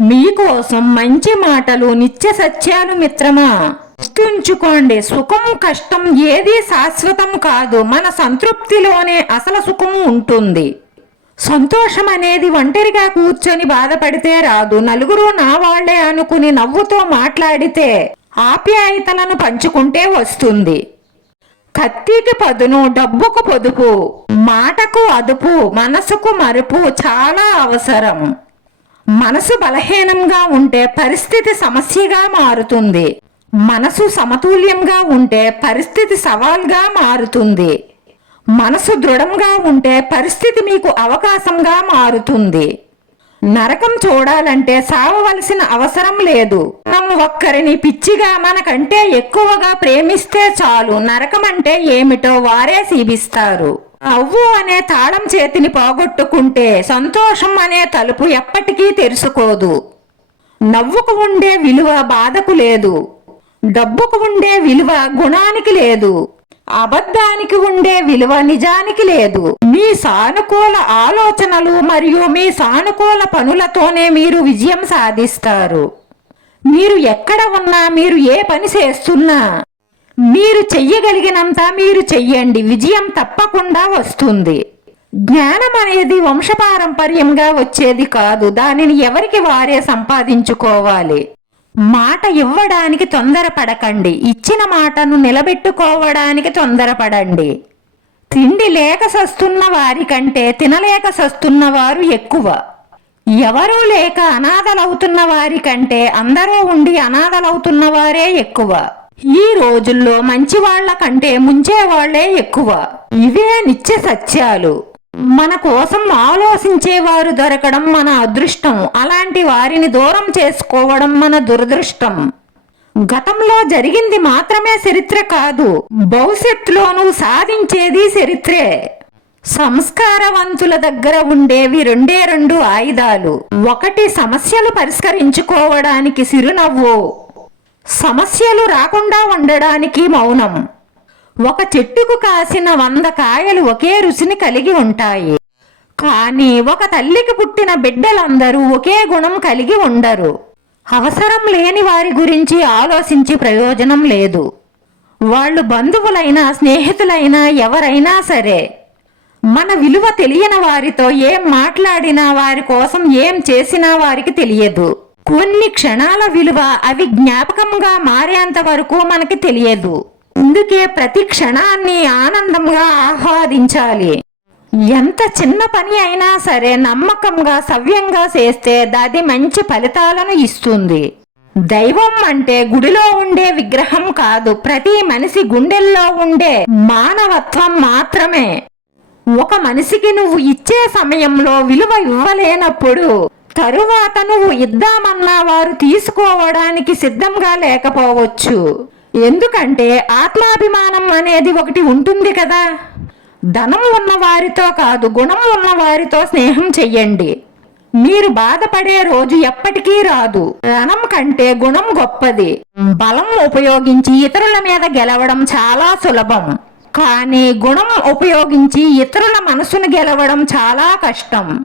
మీకోసం మంచి మాటలు నిత్య సత్యాలు మిత్రమా గుర్తుంచుకోండి సుఖం కష్టం ఏది శాశ్వతం కాదు. మన సంతృప్తిలోనే అసలు సుఖము ఉంటుంది. సంతోషం అనేది ఒంటరిగా కూర్చొని బాధపడితే రాదు. నలుగురు నా వాళ్ళే అనుకుని నవ్వుతో మాట్లాడితే ఆప్యాయతలను పంచుకుంటే వస్తుంది. కత్తికి పదును డబ్బుకు పొదుపు మాటకు అదుపు మనసుకు మరుపు చాలా అవసరం. మనసు బలహీనంగా ఉంటే పరిస్థితి సమస్యగా మారుతుంది. మనసు సమతుల్యంగా ఉంటే పరిస్థితి సవాల్గా మారుతుంది. మనసు దృఢంగా ఉంటే పరిస్థితి మీకు అవకాశంగా మారుతుంది. నరకం చూడాలంటే సావవలసిన అవసరం లేదు. మనం ఒక్కరిని పిచ్చిగా మనకంటే ఎక్కువగా ప్రేమిస్తే చాలు. నరకం అంటే ఏమిటో వారే శీభిస్తారు. అవ్వు అనే తాళం చేతిని పోగొట్టుకుంటే సంతోషం అనే తలుపు ఎప్పటికీ తెరుచుకోదు. నవ్వుకు ఉండే విలువ బాధకు లేదు. డబ్బుకు ఉండే విలువ గుణానికి లేదు. అబద్ధానికి ఉండే విలువ నిజానికి లేదు. మీ సానుకూల ఆలోచనలు మరియు మీ సానుకూల పనులతోనే మీరు విజయం సాధిస్తారు. మీరు ఎక్కడ ఉన్నా మీరు ఏ పని చేస్తున్నా మీరు చెయ్యగలిగినంత మీరు చెయ్యండి. విజయం తప్పకుండా వస్తుంది. జ్ఞానం అనేది వంశపారంపర్యంగా వచ్చేది కాదు. దానిని ఎవరికి వారే సంపాదించుకోవాలి. మాట ఇవ్వడానికి తొందరపడకండి. ఇచ్చిన మాటను నిలబెట్టుకోవడానికి తొందరపడండి. తిండి లేక సస్తున్న వారి కంటే తినలేక సస్తున్న వారు ఎక్కువ. ఎవరూ లేక అనాథలవుతున్న వారి కంటే అందరూ ఉండి అనాథలవుతున్న వారే ఎక్కువ. ఈ రోజుల్లో మంచి వాళ్ళ కంటే ముంచేవాళ్ళే ఎక్కువ. ఇవే నిత్య సత్యాలు. మన కోసం ఆలోచించేవారు దొరకడం మన అదృష్టం. అలాంటి వారిని దూరం చేసుకోవడం మన దురదృష్టం. గతంలో జరిగింది మాత్రమే చరిత్ర కాదు భవిష్యత్తులోనూ సాధించేది చరిత్రే. సంస్కారవంతుల దగ్గర ఉండేవి రెండే రెండు ఆయుధాలు. ఒకటి సమస్యలు పరిష్కరించుకోవడానికి సిరునవ్వు. సమస్యలు రాకుండా ఉండడానికి మౌనం. ఒక చెట్టుకు కాసిన వంద కాయలు ఒకే రుచిని కలిగి ఉంటాయి. కానీ ఒక తల్లికి పుట్టిన బిడ్డలందరూ ఒకే గుణం కలిగి ఉండరు. అవసరం లేని వారి గురించి ఆలోచించి ప్రయోజనం లేదు. వాళ్ళు బంధువులైనా స్నేహితులైనా ఎవరైనా సరే మన విలువ తెలియని వారితో ఏం మాట్లాడినా వారి కోసం ఏం చేసినా వారికి తెలియదు. కొన్ని క్షణాల విలువ అవి జ్ఞాపకంగా మారేంత వరకు మనకి తెలియదు. అందుకే ప్రతి క్షణాన్ని ఆనందంగా ఆహ్వాదించాలి. ఎంత చిన్న పని అయినా సరే నమ్మకంగా సవ్యంగా చేస్తే అది మంచి ఫలితాలను ఇస్తుంది. దైవం అంటే గుడిలో ఉండే విగ్రహం కాదు ప్రతి మనిషి గుండెల్లో ఉండే మానవత్వం మాత్రమే. ఒక మనిషికి నువ్వు ఇచ్చే సమయంలో విలువ ఇవ్వలేనప్పుడు తరువాత నువ్వు ఇద్దామన్నా వారు తీసుకోవడానికి సిద్ధంగా లేకపోవచ్చు. ఎందుకంటే ఆత్మాభిమానం అనేది ఒకటి ఉంటుంది కదా. ధనం ఉన్న వారితో కాదు గుణం ఉన్న వారితో స్నేహం చెయ్యండి. మీరు బాధపడే రోజు ఎప్పటికీ రాదు. ధనం కంటే గుణం గొప్పది. బలం ఉపయోగించి ఇతరుల మీద గెలవడం చాలా సులభం. కానీ గుణం ఉపయోగించి ఇతరుల మనసును గెలవడం చాలా కష్టం.